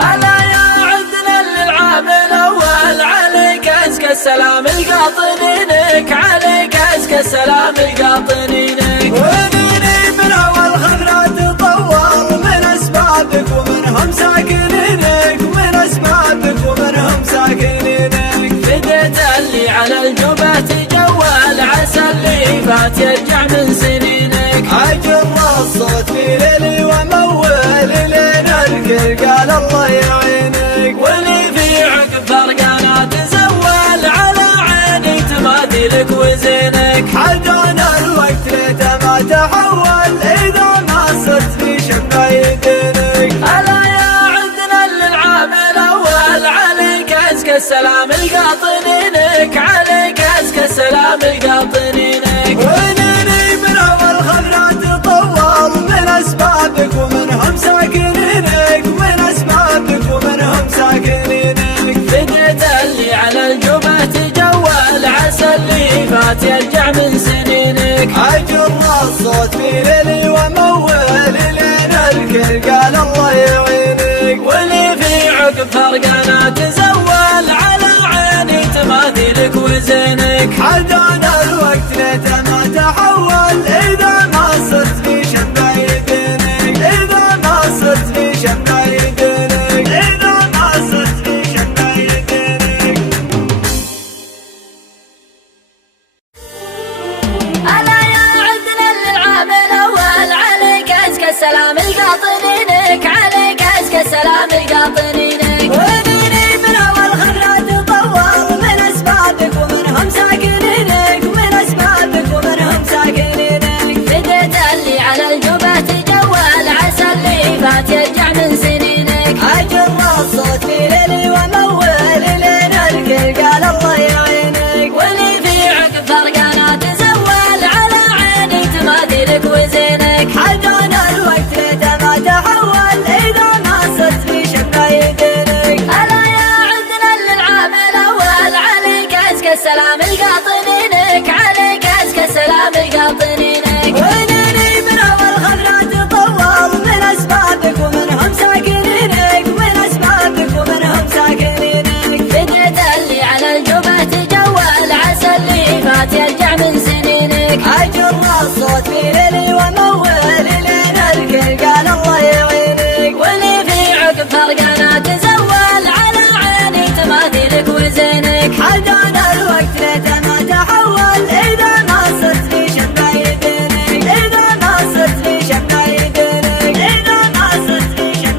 ألا يا عدنا للعام الأول عليك أزكى السلام القاطنينك، عليك أزكى السلام القاطنينك. ونيني من أول خضرة تطور من أسبابك ومنهم ساكنينك، ومن أسبابك ومنهم ساكنينك. فديت اللي على الجبهة تجول عسى اللي فات يرجع من سنينك. أجر الصوت في ليلي ومول لين الكل قال الله يعينك. واللي في عقب فرقانا تزول على عيني تماثيلك وزينك. حدانا الوقت ليته ما تحول إذا ما صرت في شمايدينك. ألا يا عدنا للعام الأول عليك أزكى السلام القاطنينك، عليك أزكى السلام القاطنينك. ونيني من أول خضرة تطور من أسبابك ومنهم ساكنينك، ومن أسبابك ومنهم ساكنينك. فديت اللي على الجبهة تجول عسى اللي فات يرجع من سنينك. أجر الصوت في ليلي ومول لين الكل قال الله يعينك. واللي في عقب فرقانا تزول على عيني تماثيلك وزينك. حدانا الوقت ليته ما